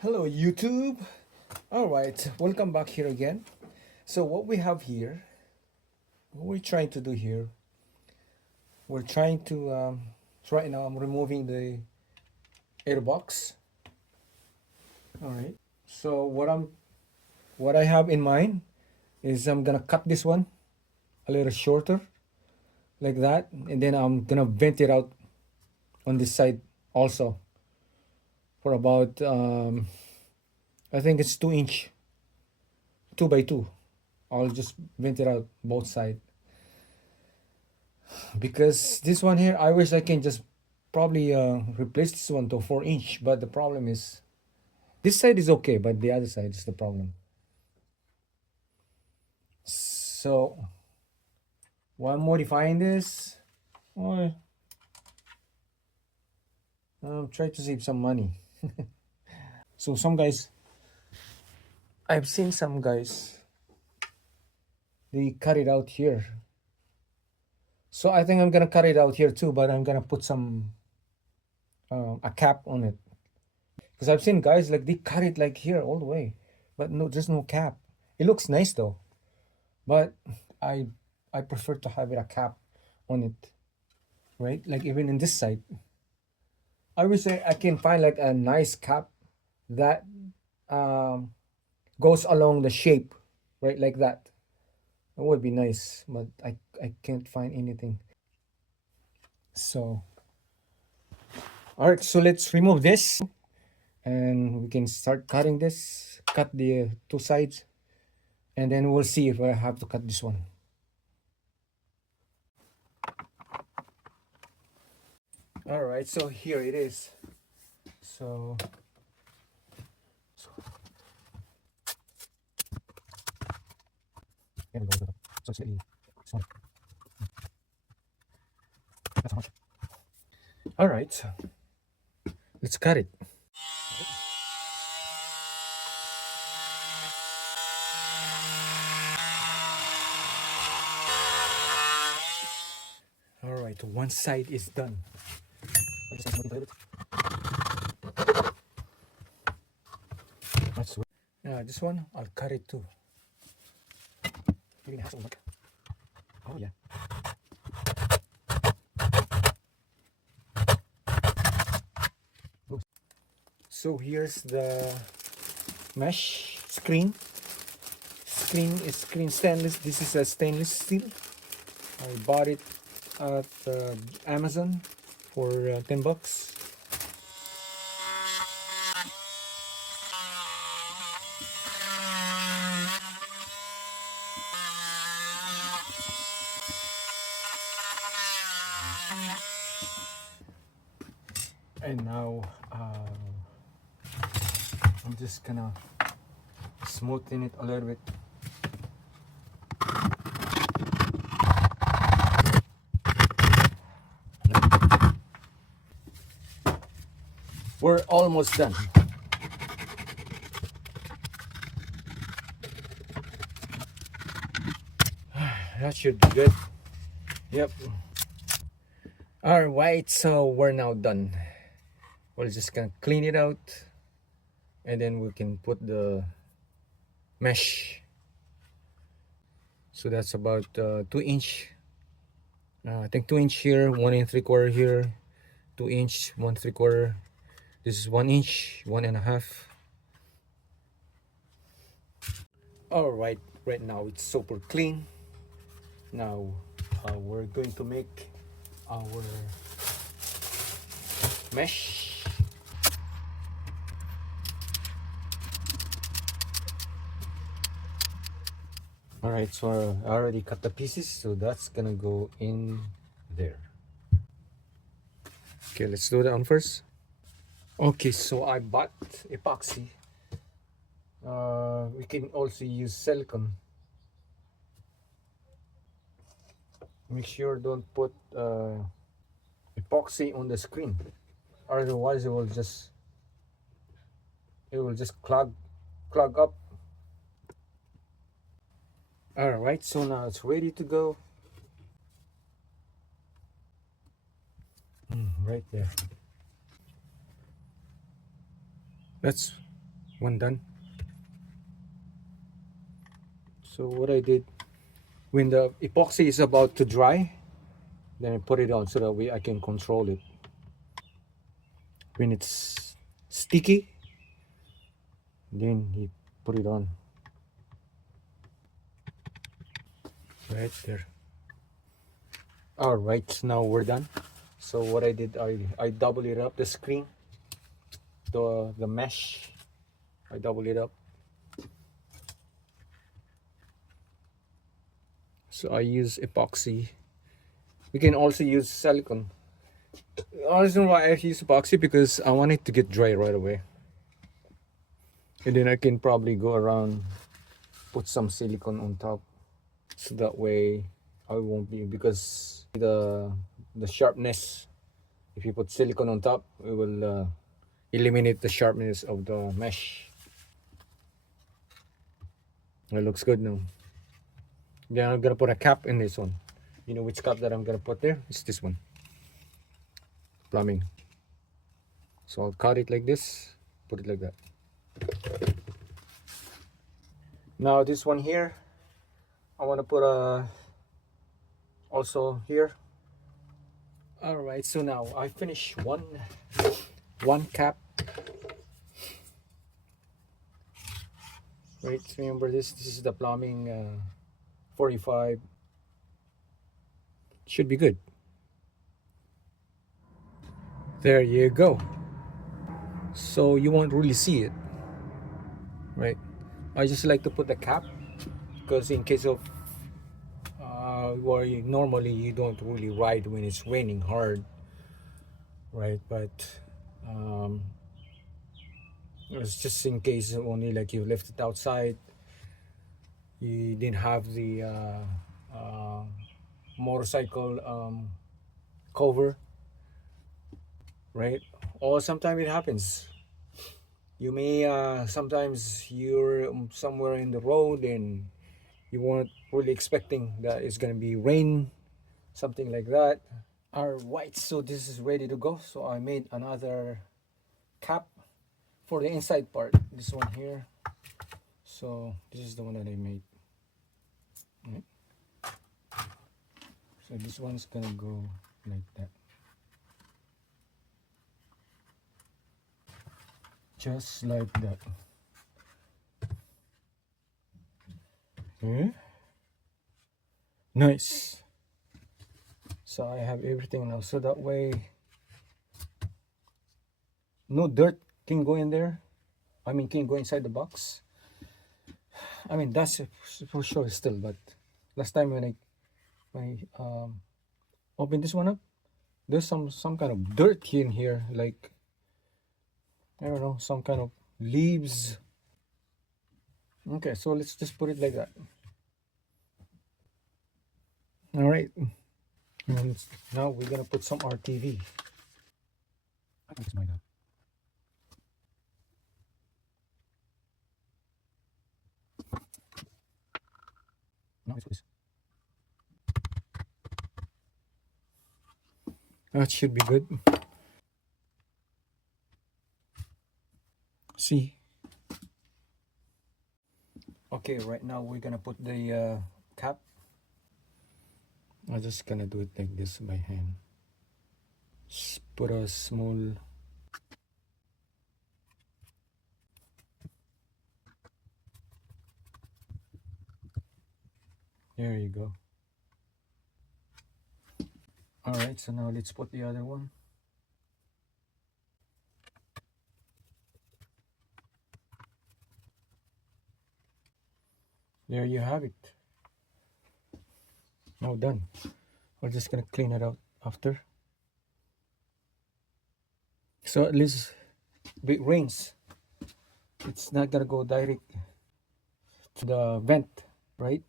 Hello YouTube. All right, welcome back here again. So what we have here, what we're trying to do here, we're trying to right now I'm removing the airbox. All right. So what I have in mind is I'm gonna cut this one a little shorter like that, and then I'm gonna vent it out on this side also for about I think it's 2 inch, 2 by 2. I'll just vent it out both sides. Because this one here, I wish I can just probably replace this one to 4 inch, but the problem is this side is okay, but the other side is the problem. So while modifying this, well, try to save some money. So some guys, I've seen some guys, they cut it out here. So I think I'm gonna cut it out here too, but I'm gonna put some a cap on it. Because I've seen guys like they cut it like here all the way, but no, there's no cap. It looks nice though, but I I prefer to have it a cap on it, right? Like even in this side, I wish I can find like a nice cap that um, goes along the shape, right? Like that. It would be nice, but I can't find anything. So, all right, so let's remove this and we can start cutting this. Cut the two sides, and then we'll see if I have to cut this one. All right, so here it is. So, there we go. So it's really small. That's how much. All right, so let's cut it. All right, one side is done. I'll just modify it. That's sweet. This one I'll cut it too. You're gonna have some luck. Oh yeah. Oops. So here's the mesh screen. Screen stainless. This is a stainless steel. I bought it at Amazon for $10. And now I'm just gonna smoothen it a little bit. We're almost done. That should be good. Yep. All right, so we're now done. We're just gonna clean it out, and then we can put the mesh. So that's about 2 inch. I think 2 inch here, 1 and 3/4 here, 2 inch, 1 3/4. This is 1 inch, 1.5. All right, right now it's super clean. Now we're going to make our mesh. All right, so I already cut the pieces, so that's gonna go in there. Okay, let's do that one first. Okay, so I bought epoxy. We can also use silicone. Make sure don't put epoxy on the screen, otherwise it will just clog up. All right, so now it's ready to go. Right there. That's One done. So what I did, when the epoxy is about to dry, then I put it on so that way I can control it. When it's sticky, then you put it on right there. All right, now we're done. So what I did, I double it up, the screen, the mesh, I double it up. So I use epoxy. We can also use silicone. The reason why I use epoxy because I want it to get dry right away, and then I can probably go around, put some silicone on top, so that way I won't be, because the sharpness, if you put silicone on top, it will eliminate the sharpness of the mesh. It looks good now. Then I'm gonna put a cap in this one. You know which cap that I'm gonna put there? It's this one. Plumbing. So I'll cut it like this, put it like that. Now this one here, I want to put a also here. All right, so now I finish one cap. Right, remember this is the plumbing 45. Should be good. There you go. So you won't really see it, right? I just like to put the cap because in case of where normally you don't really ride when it's raining hard, right? But um, it's just in case only, like you left it outside, you didn't have the motorcycle cover, right? Or sometimes it happens. You may sometimes you're somewhere in the road and you weren't really expecting that it's gonna be rain, something like that. All right, so this is ready to go. So I made another cap for the inside part. This one here. So this is the one that I made. Right. So this one's gonna go like that. Just like that. Okay. Nice. So I have everything now. So that way no dirt can go in there. I mean, can go inside the box. I mean, that's for sure still, but last time when I opened this one up, there's some kind of dirt in here, like I don't know, some kind of leaves. Okay, so let's just put it like that. All right, and now we're gonna put some RTV. I think it's my God. No, it's this. That should be good. See. Okay, right now we're gonna put the cap. I'm just gonna do it like this by hand. Just put a small. There you go. All right, so now let's put the other one. There you have it. Now done. We're just gonna clean it out after. So at least if it rains, it's not gonna go direct to the vent, right?